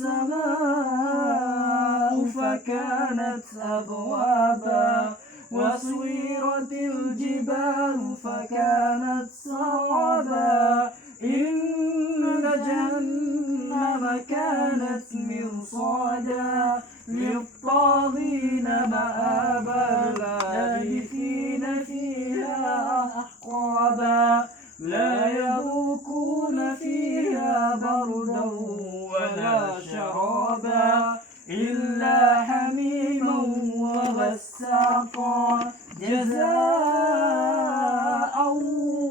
السماء فكانت أبوابا وسيرت الجبال فكانت سرابا إن جهنم كانت مرصادا للطاغين مآبا لابثين فيها أحقابا لا يذوقون فيها بردا ولا شرابا إلا حميما وغساقا جزاء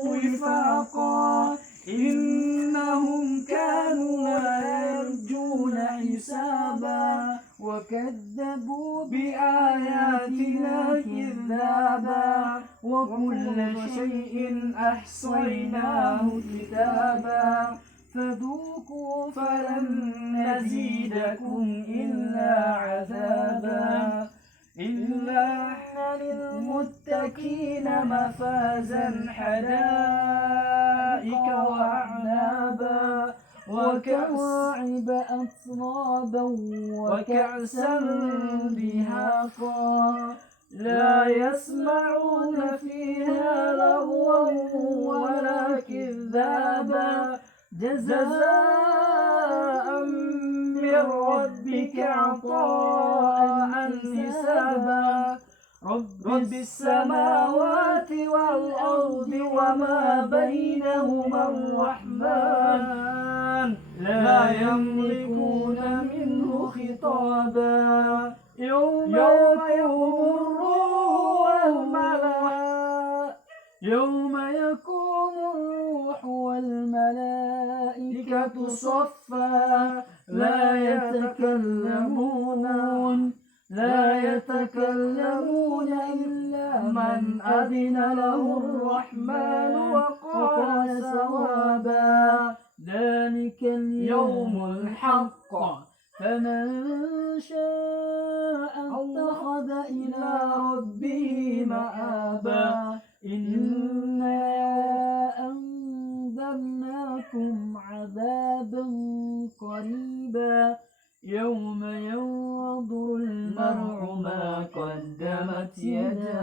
وفاقا إنهم كانوا لا يرجون حسابا وكذبوا بآياتنا كذابا وكل شيء أحصيناه كتابا فذوقوا فلن نزيدكم إلا عذابا إلا للمتقين مفازا حدائق وأعنابا وكواعب أترابا وكأسا دهاقا لا يسمعون فيها لغوا ولا كذابا جزاء من ربك عطاء حسابا رب السماوات والأرض وما بينهما الرحمن لا يملكون منه خطابا يوم يقوم الروح والملائكة صفا لا يتكلمون إلا من أذن له الرحمن وقال صوابا ذلك اليوم الحق فمن شاء اتخذ إلى ربه مآبا إنا أنذرناكم عذابا قريبا يوم ينظر المرء ما قدمت يداه